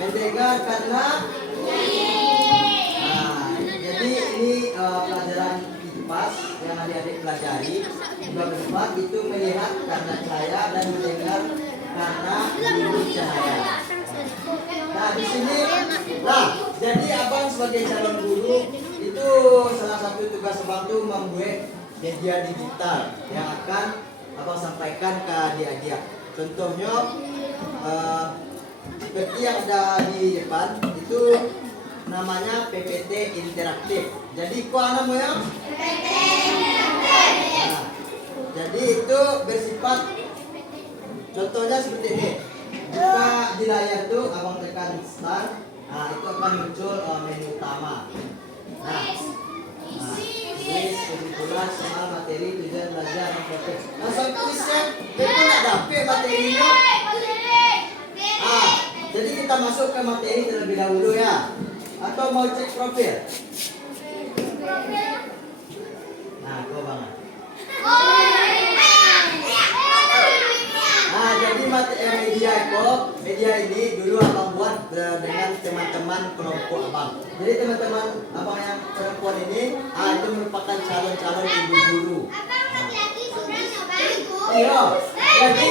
mendengar karena. Nah, jadi ini pelajaran kipas yang adik-adik pelajari. Juga keempat itu melihat karena cahaya dan mendengar karena biru cahaya. Nah di sini, nah jadi abang sebagai calon guru itu salah satu tugas abang itu membuat media digital yang akan abang sampaikan ke adik-adik. Contohnya seperti yang ada di depan itu namanya PPT interaktif. Jadi apa namanya? PPT interaktif. Nah, jadi itu bersifat, contohnya seperti ini. Jika di layar tuh abang tekan start, nah itu akan muncul menu utama. Nah, tulis kesimpulan soal materi tujuan belajar dan fokus. Langsung tulisnya, itu nggak dapet materinya. Jadi kita masuk ke materi terlebih dahulu ya. Atau mau cek profil? Nah, kau banget. Nah, jadi media ini dulu abang buat dengan teman-teman kelompok abang. Jadi teman-teman abang yang perempuan ini, itu merupakan calon-calon ibu guru. Iya. Jadi,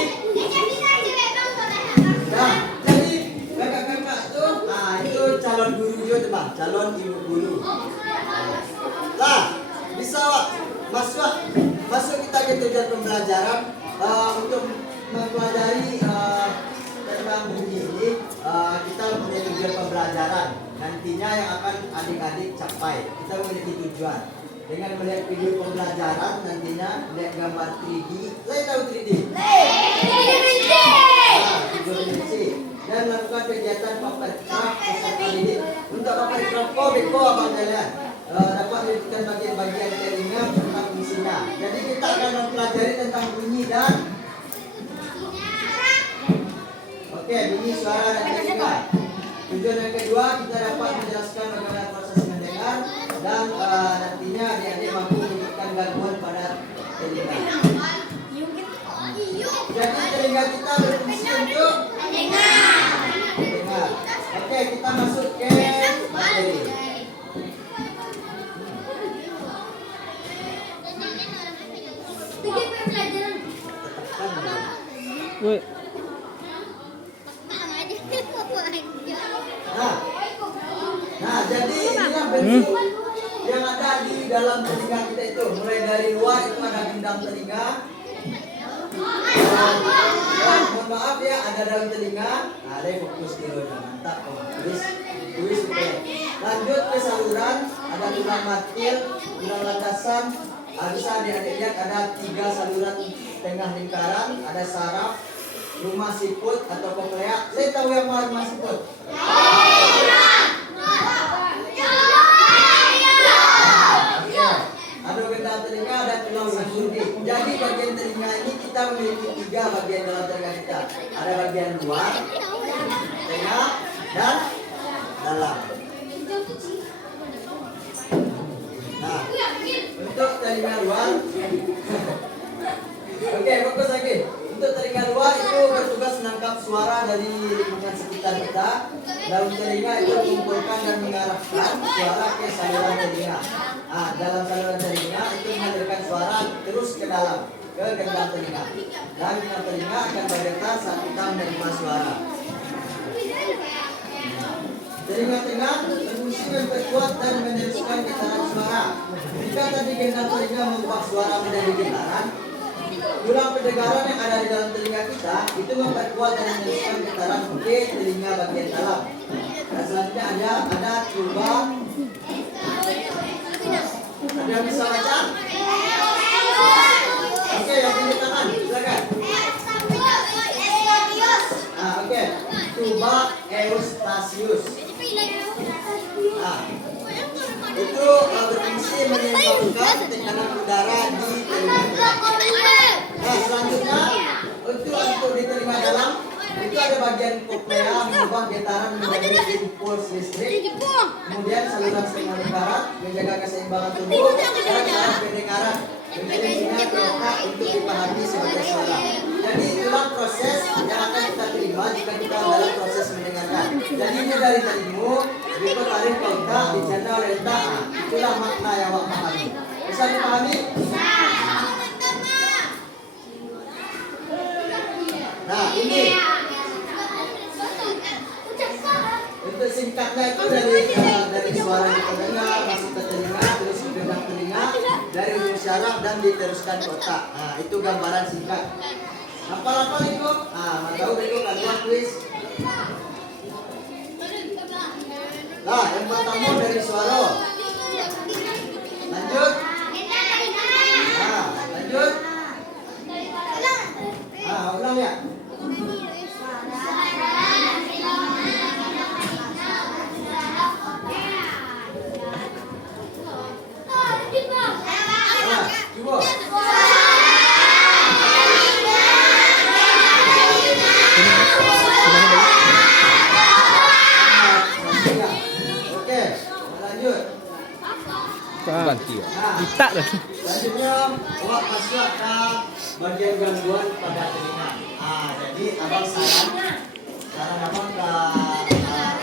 nah, jadi kakak-kakak tuh, itu calon guru juga tuh bang, calon ibu guru. Nah, bisa masuk kita ke tujuan pembelajaran untuk mempelajari tentang bunyi ini. Kita punya tujuan pembelajaran nantinya yang akan adik-adik capai. Kita memiliki tujuan dengan melihat video pembelajaran, nantinya melihat gambar 3D. Saya tahu 3D. Tiga dimensi dan melakukan kegiatan paper craft peserta didik. Untuk paper craft beko abang kalian dapat menunjukkan bagian-bagian telinga tentang fungsinya. Jadi kita akan mempelajari tentang bunyi dan bunyi suara dan telinga. Tujuan yang kedua, kita dapat menjelaskan bagaimana proses mendengar dan nantinya adik-adik mampu menunjukkan gangguan pada telinga. Jadi telinga kita berfungsi untuk mendengar. Oke, kita masuk ke materi. Nah, jadi inilah bentuk yang ada di dalam telinga kita itu. Mulai dari luar itu ada gendang telinga. Mohon maaf ya, ada dalam telinga. Ada yang fokus dulu, mantap. Tulis gitu. Lanjut ke saluran, ada tulang matil, tulang landasan. Bisa adik-adik lihat ada 3 saluran tengah lingkaran, ada saraf, rumah siput atau koklea. Saya tahu yang mana rumah siput? Ada gendang telinga, ada tulang sanggurdi. Jadi bagian telinga ini kita memiliki 3 bagian dalam telinga kita. Ada bagian luar, tengah, dan dalam. Nah, untuk telinga luar, oke, fokus lagi. Untuk telinga luar itu bertugas menangkap suara dari lingkungan sekitar kita. Daun telinga itu mengumpulkan dan mengarahkan suara ke saluran telinga. Dalam saluran telinga itu mengalirkan suara terus ke dalam, ke gendang telinga. Dan gendang telinga akan bergetar saat kita menerima suara. Telinga tengah berfungsi memperkuat dan meneruskan getaran suara. Jika tadi gendang telinga mengubah suara menjadi getaran, tulang pendengaran yang ada di dalam telinga kita itu memperkuat dan meneruskan getaran ke telinga bagian dalam. Dan selanjutnya ada tuba. Ada yang bisa baca? Oke, yang punya tangan, silakan. Oke, tuba Eustasius. Itu berfungsi menyeimbangkan tekanan udara di telinga. Nah, selanjutnya untuk di telinga dalam itu ada bagian koklea mengubah getaran menjadi impuls listrik. Kemudian saluran setengah lingkaran menjaga keseimbangan tubuh dan arah pendengaran menjadi sinyal ke otak untuk dipahami sebagai suara. Jadi itulah proses yang akan kita terima jika kita dalam proses mendengarkan. jadinya dari tadimu berikut tarik kontak dicanda oleh letak. Nah, itulah makna yang awak pahami. Bisa dipahami? Nah, ini untuk singkatnya itu dari suara kita dengar masuk ke telinga, terus ke gendang telinga, dari ujung syaraf dan diteruskan ke otak. Nah, itu gambaran singkat. Apa itu? Nah, mau tahu berikut aduan kuis. Nah, yang pertama dari suara. Lanjut. Nah, lanjut. Nah, ulang ya. Nah, coba. Oke, lanjut. Ganti ya. Nah, Kita dah. selanjutnya awak masuk ke bagian gangguan pada telinga. Jadi abang saran abang ke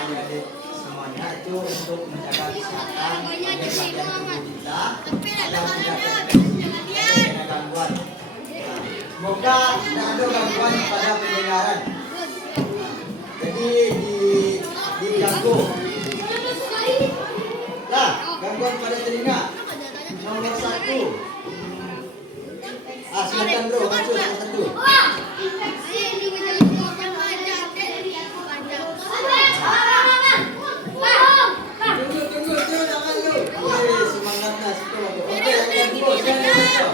adik-adik semuanya itu untuk menjaga kesehatan bagian tubuh kita agar tidak terkena gangguan. Semoga tidak ada gangguan pada pendengaran. Jadi diganggu. Nah, gangguan pada telinga. Nomor 1. Silakan bro, maju nomor 1. Tunggu, jangan lu. Semangatnya situ. Oke, yang kedua, silakan.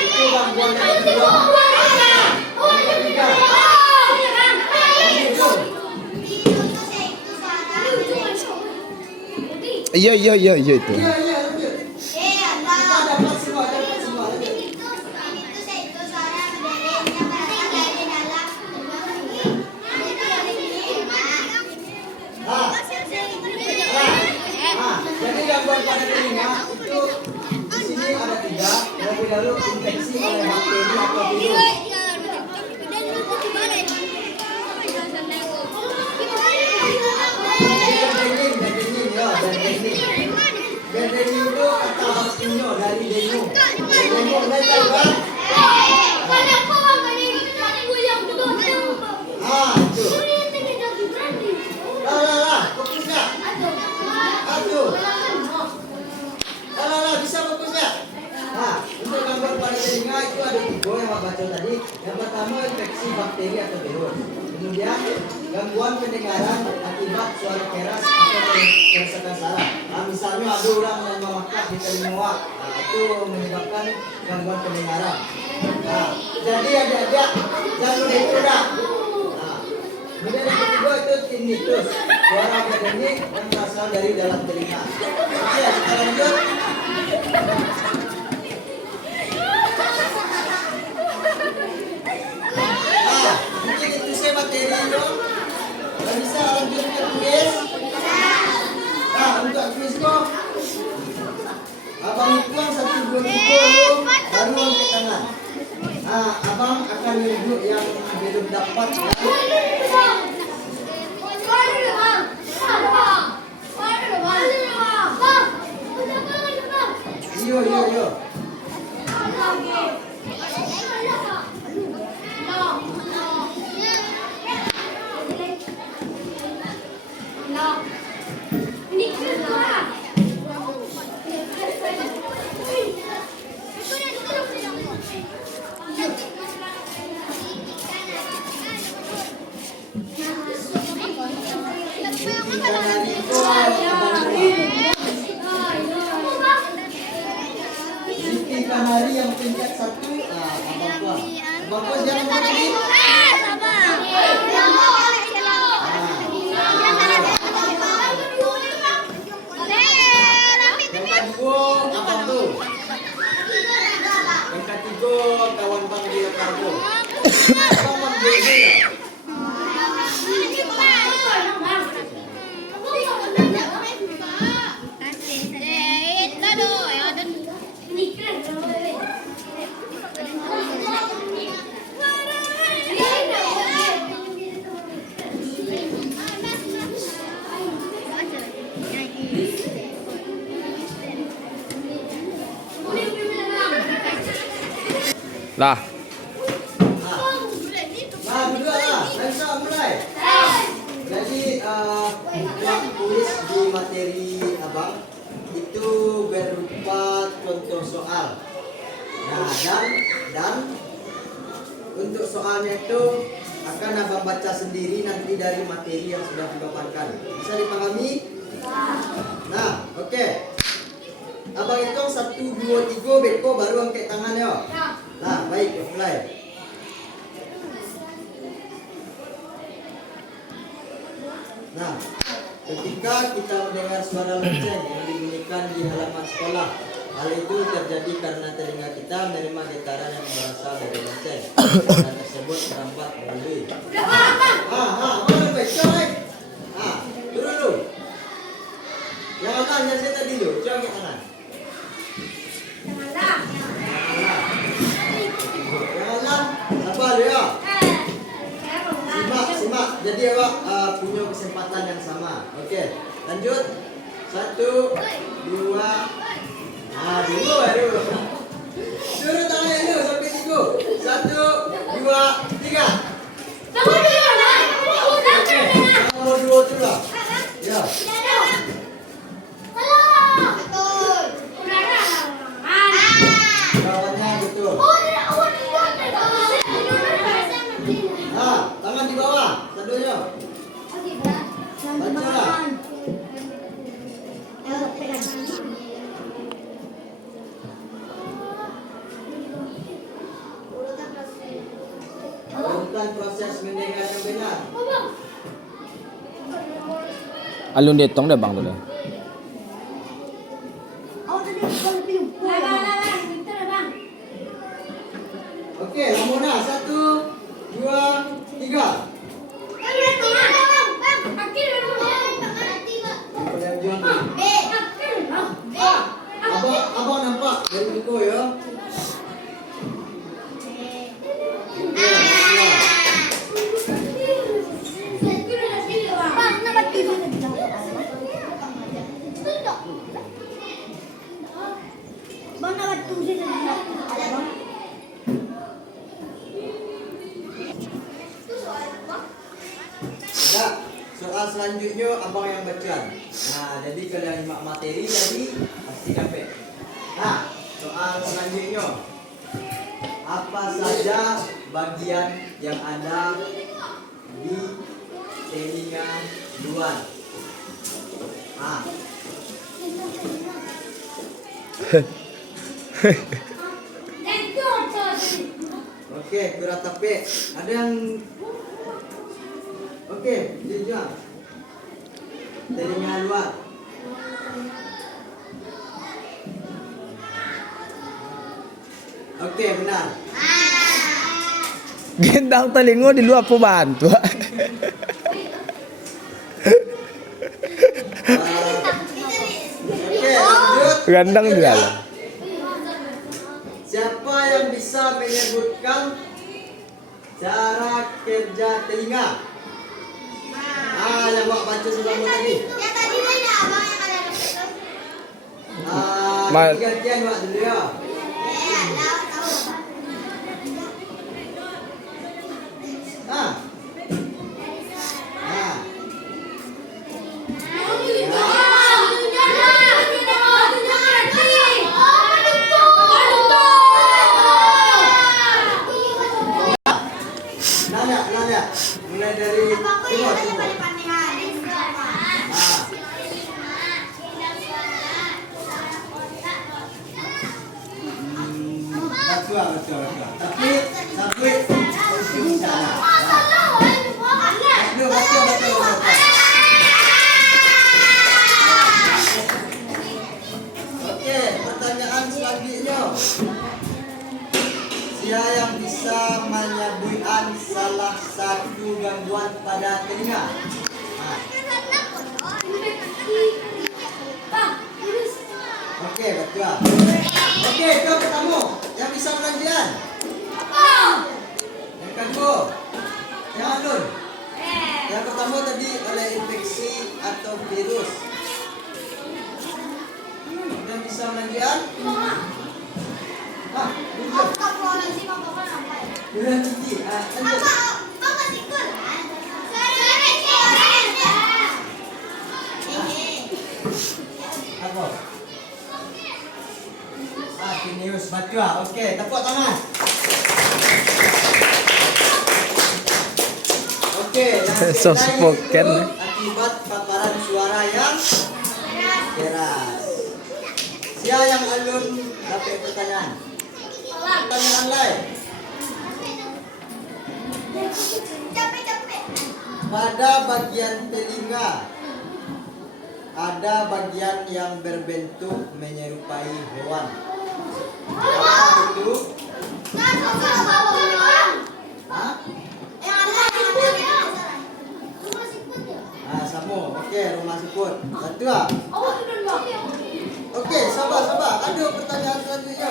Itu gangguan yang kedua. Iya itu. Iya, lanjut. Kita dapat semua, lanjut. Jadi gangguan pada telinga itu di sini ada 3. Lebih dahulu infeksi oleh bakteri atau virus. Dengue itu kata artinya dari dengue. Dengue mereka kan? Itu. Fokus nggak? Aduh. Bisa fokus nggak? Nah, untuk gangguan pada telinga itu ada 3 yang baca tadi. Yang pertama infeksi bakteri atau virus. Kemudian gangguan pendengaran akibat suara keras atau kerusakan saraf. Misalnya ada orang yang memakai di telinga, itu menyebabkan gangguan pendengaran. Jadi adik-adik jangan lupa itu dah. Kemudian yang kedua itu tinnitus, suara berdengung yang berasal dari dalam telinga. Oke, kita lanjut. Mungkin itu saya materi itu. Bisa lanjut ke kuis. Untuk kuis kok, abang hitung 1, 2, 3 baru angkat tangan. Abang akan menunjuk yang belum dapat. Yo. Kanari yang tingkat 1, abang puas jangan pergi. Yang kedua abang tuh. Yang ketiga kawan bang dia kargo. Abang bang dia ya. Lah. Nah, berdua lah. Langsung mulai. Jadi, yang tulis di materi abang itu berupa contoh soal. Nah, dan untuk soalnya itu akan abang baca sendiri nanti dari materi yang sudah dipaparkan. Bisa dipahami? Nah, oke. Abang hitung 1, 2, 3, beko baru angkat tangan ya. Nah, baik, mulai. Nah, ketika kita mendengar suara lonceng yang dibunyikan di halaman sekolah, hal itu terjadi karena telinga kita menerima getaran yang berasal dari lonceng dan tersebut merambat melalui. Mana baik? Dulu. Yang kanan saya tadi dulu, coba ke kanan. Yang kanan, sabar ya. Simak. Jadi awak punya kesempatan yang sama. Oke, lanjut. 1, 2. Dulu baru. Suruh tangannya dulu sampai 3. 1, 2, 3. Oke, nomor 2 tu lah. Ya. Bawahnya betul. Tangan di bawah. Satunya. Bacalah. Lakukan proses mendengar yang benar. Alun detong dah bang tu dah. Oke, Ramona 1, 2, 3. Abang nampak dari buku ya. Nah, soal selanjutnya abang yang baca. Nah, jadi kalau yang nyimak materi tadi pasti dapat. Nah, soal selanjutnya. Apa saja bagian yang ada di telinga luar? Oke, kurang tapi ada yang oke, jujur. Telinga luar. Oke, benar. Gendang telingo di luar pembantu. Oke, lanjut. Gandang di dalam. Siapa yang bisa menyebutkan cara kerja telinga? Yang Wak baca sebelum tadi. Gantian Wak dulu ya. Nanya. Mulai dari timur. Betul. Tapi ujung sana. Betul. Oke, pertanyaan selanjutnya. Siapa yang bisa menyebutkan salah satu gangguan pada telinga? Oke, betul. Oke, itu pertama. Yang bisa ulangian? Yang kedua? Yang alun? Yang pertama tadi oleh infeksi atau virus. Yang bisa ulangian? Giliran Cici. Lanjut. Apa? Tinius Batua. Oke, tepuk tangan. Oke, yang Soft lain spoken. itu akibat paparan suara yang keras. Siapa yang alun dapat pertanyaan? Pertanyaan lain. Pada bagian telinga ada bagian yang berbentuk menyerupai hewan. Apa itu? Hah? Samo. Oke, rumah siput. Satu ah. Oke, sabar. Ada pertanyaan selanjutnya.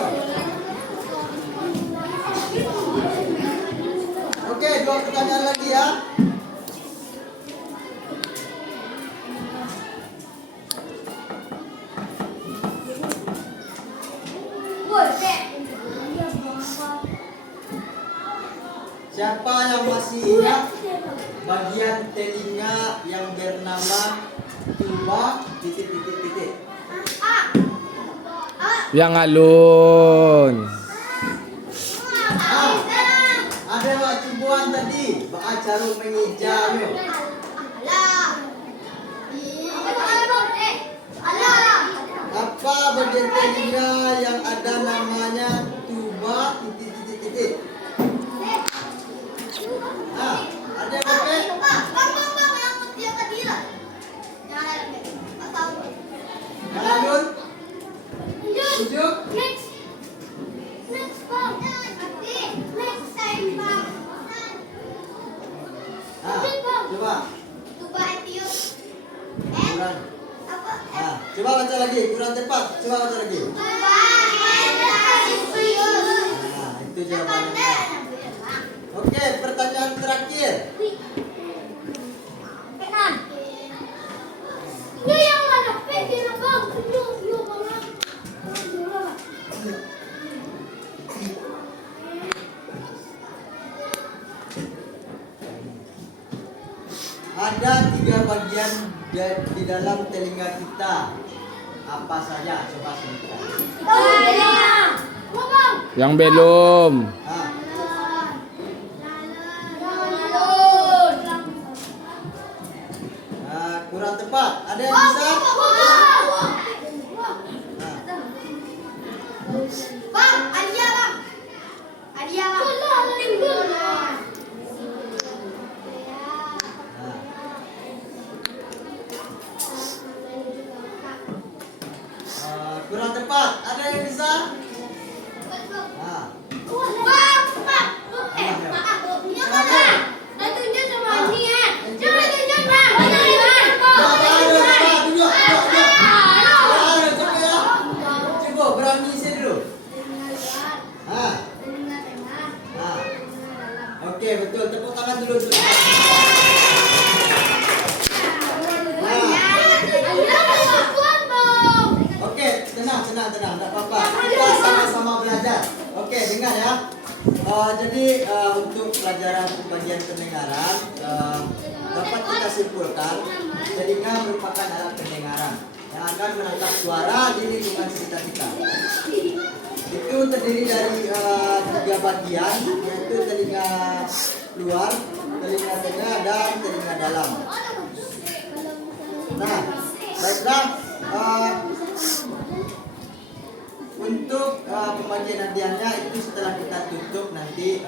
Oke, 2 pertanyaan lagi ya. Siapa yang masih ingat bagian telinga yang bernama tuba titik. Yang alun. Ada wak cibuan tadi, bak caru mengijau. Apa bagian telinga yang ada namanya tuba titik. Ada yang pakai? Alun? Tujuh? Coba. Kurang. Coba baca lagi, kurang tepat. Coba baca lagi. Itu jawabannya. Oke, pertanyaan terakhir. Ada 3 bagian di dalam telinga kita. Apa saja? Coba sebutkan. Yang belum. Kurang tepat. Ada yang bisa? Kurang tepat. Ada yang bisa? Coba berani isi dulu. Oke, betul. Tepuk tangan dulu. Oke, tenang. Tidak apa-apa. Kita sama-sama belajar. Oke, dengar ya. Jadi untuk pelajaran bagian pendengaran dapat kita simpulkan telinga merupakan alat pendengaran yang akan menangkap suara di lingkungan sekitar kita. Itu terdiri dari 3 bagian, yaitu telinga luar, telinga tengah, dan telinga dalam. Nah, baiklah. Untuk pembagian hadiahnya itu setelah kita tutup nanti.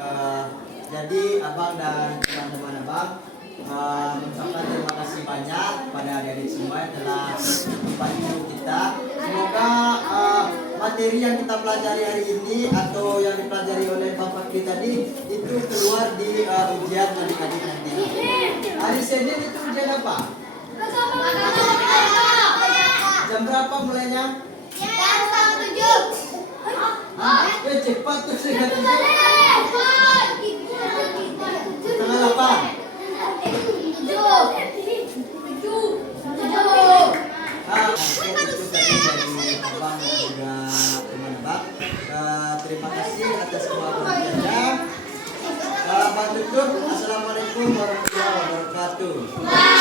Jadi abang dan teman-teman abang mengucapkan terima kasih banyak pada adik-adik semua yang telah membantu kita. Semoga materi yang kita pelajari hari ini atau yang dipelajari oleh Bapak kita tadi itu keluar di ujian adik-adik nanti. Hari Senin itu ujian apa? Jam berapa mulainya? Cepat tuh setengah 7. Setengah 8. Itu tadi dari abang dan juga teman abang. Terima kasih. kasih atas kemampuannya. Pak tutup, assalamualaikum warahmatullahi wabarakatuh.